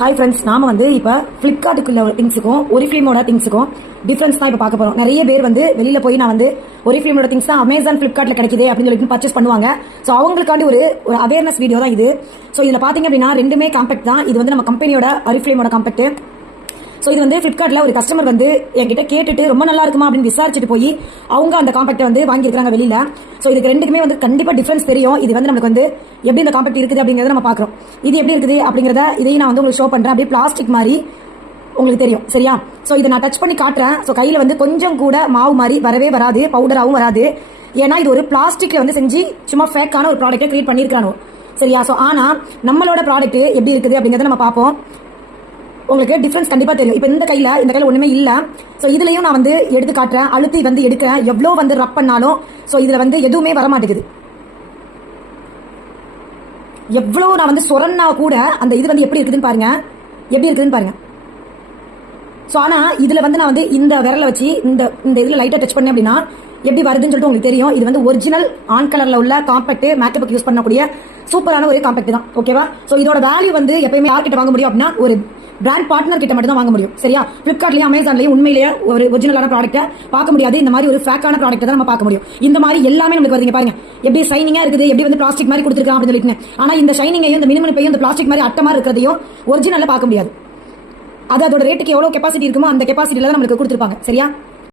Hi friends, நாம வந்து இப்போ ஃப்ளிப்கார்ட்டுக்குள்ள திங்ஸுக்கும் ஒரிஃப்ளேமோட திங்ஸுக்கும் டிஃபரன்ஸ் தான் இப்போ பார்க்க போறோம். நிறைய பேர் வந்து வெளியில போய் நான் வந்து ஒரிஃப்ளேமோட திங்ஸ் தான் அமேசான் ஃப்ளிப்கார்ட்ல கிடைக்குது அப்படின்னு சொல்லிட்டு பர்ச்சேஸ் பண்ணுவாங்க. ஸோ அவங்களுக்காண்டி ஒரு அவேர்னஸ் வீடியோ தான் இது. ஸோ இதில் பார்த்தீங்க அப்படின்னா ரெண்டுமே காம்பேக்ட் தான். இது வந்து நம்ம கம்பெனியோட ஒரிஃப்ளேமோட காம்பேக்ட். ஸோ இது வந்து ஃப்ளிப்கார்ட்ல ஒரு கஸ்டமர் வந்து என்கிட்ட கேட்டுட்டு ரொம்ப நல்லா இருக்குமா அப்படின்னு விசாரிச்சுட்டு போய் அவங்க அந்த காம்பேக்டை வந்து வாங்கியிருக்காங்க வெளியில. ஸோ இதுக்கு ரெண்டுக்குமே வந்து கண்டிப்பா டிஃபரன்ஸ் தெரியும். இது வந்து நமக்கு வந்து எப்படி இந்த காம்பேக்ட் இருக்குது அப்படிங்கறத நம்ம பாக்குறோம். இது எப்படி இருக்குது அப்படிங்கறத இதையும் நான் வந்து உங்களுக்கு ஷோ பண்றேன். அப்படியே பிளாஸ்டிக் மாதிரி உங்களுக்கு தெரியும், சரியா? ஸோ இதை நான் டச் பண்ணி காட்டுறேன். ஸோ கையில வந்து கொஞ்சம் கூட மாவு மாதிரி வரவே வராது, பவுடராகவும் வராது. ஏன்னா இது ஒரு பிளாஸ்டிக்ல வந்து செஞ்சு சும்மா ஃபேக்கான ஒரு ப்ராடக்ட்டை கிரியேட் பண்ணியிருக்கானோ, சரியா? ஸோ ஆனா நம்மளோட ப்ராடக்ட் எப்படி இருக்குது அப்படிங்கறத நம்ம பார்ப்போம். உங்களுக்கு டிஃபரன்ஸ் கண்டிப்பா தெரியும். இப்போ இந்த கையில ஒண்ணுமே இல்ல. சோ இதுலயும் நான் வந்து எடுத்து காட்டுறேன், அழுத்தி வந்து எடுக்கிறேன். எவ்வளவு வந்து ரப் பண்ணாலும் சோ இதுல வந்து எதுவுமே வர மாட்டேங்குது. எவ்வளவு நான் வந்து சொரன்னா கூட அந்த இது வந்து எப்படி இருக்குதுன்னு பாருங்க. சோ ஆனா இதுல வந்து நான் வந்து இந்த விரலை வச்சு இந்த இதுல லைட்டா டச் பண்ணேன் அப்படின்னா எப்படி வருதுன்னு சொல்லிட்டு உங்களுக்கு தெரியும். இது வந்து ஒரிஜினல் ஆன் கலர்ல உள்ள காம்பேக்ட், மேக்கப்புக்கு யூஸ் பண்ணக்கூடிய சூப்பரான ஒரு காம்பேக்ட் தான், ஓகேவா? சோ இதோட வேல்யூ வந்து எப்பயுமே யார்கிட்ட வாங்க முடியும் அப்படின்னா ஒரு பிராண்ட் பார்ட்னர் கிட்ட மட்டும் தான் வாங்க முடியும், சரியா? பிளிப்கார்ட்லயும் அமேசான்லயும் உண்மையிலேயே ஒரு ஒரிஜினலான ப்ராடக்ட்டை பார்க்க முடியாது. இந்த மாதிரி ஒரு ஃபேக்கான ப்ராடக்ட்டை தான் நம்ம பார்க்க முடியும். இந்த மாதிரி எல்லாமே நமக்கு வருதுங்க பாருங்க, எப்படி ஷைனிங்கா இருக்குது, எப்படி வந்து பிளாஸ்டிக் மாதிரி கொடுத்துருக்கான் அப்படின்னு சொல்லிட்டு. ஆனா இந்த ஷைனிங்கையும் இந்த மினிமல்பையும் இந்த பிளாஸ்டிக் மாதிரி அட்டை மாதிரி இருக்கிறதையும் ஒரிஜினல்ல பார்க்க முடியாது. அது அதோட ரேட்டுக்கு எவ்வளவு கெப்பாசிட்டி இருக்குமோ அந்த கெப்பாசிட்டில தான் நமக்கு கொடுத்துருப்பாங்க, சரியா?